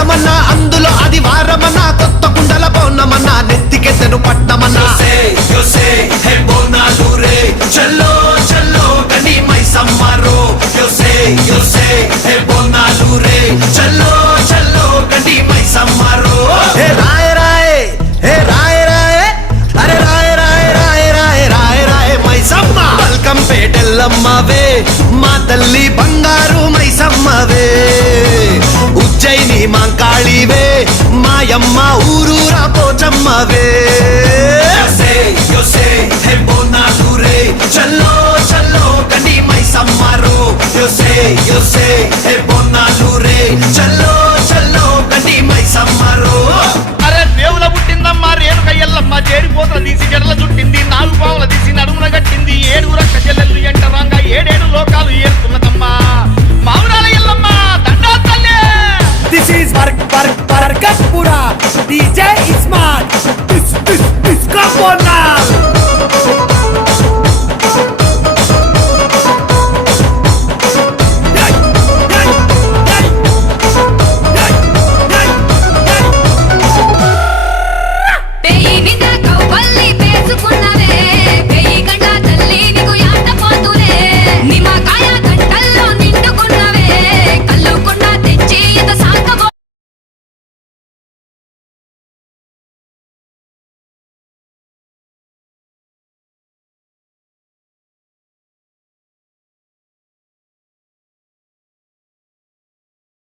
మాసమన్నా అందులో అది వారమన్నా కొత్త కుండల పౌర్ణమన్నా నెత్తికెత్తెను పట్నమన్నా చల్లో చల్లో గని మైసమ్మరో బోనాలు రే చల్లో చల్లో గని మైసమ్మరో హే రాయ రాయ హే రాయ రాయ అరే రాయ రాయ రాయ రాయ రాయ రాయ మైసమ్మ వెల్కమ్ పేటెల్లమ్మవే మా తల్లి బంగారు మైసమ్మవే ఉజ్జయిని మాంకాళివే మాయమ్మ ఊరూరా పోచమ్మవే చల్లో చల్లో గని మైసమ్మరో బోనాలు రే చల్లో చల్లో గని మైసమ్మరో అరే దేవుల పుట్టిందమ్మా రేణుక ఎల్లమ్మ చేరిపోతల తీసి జడల చుట్టింది 4 పావుల తీసి నడుమున కట్టింది 7 రక్క చెల్లెళ్ళు ఎంటరాంగా 7 లోకాలు ఏరుతున్నదమ్మా మావురాల ఎల్లమ్మ దండా తల్లి. This is Barkatpura. DJ Ismail. This come on now.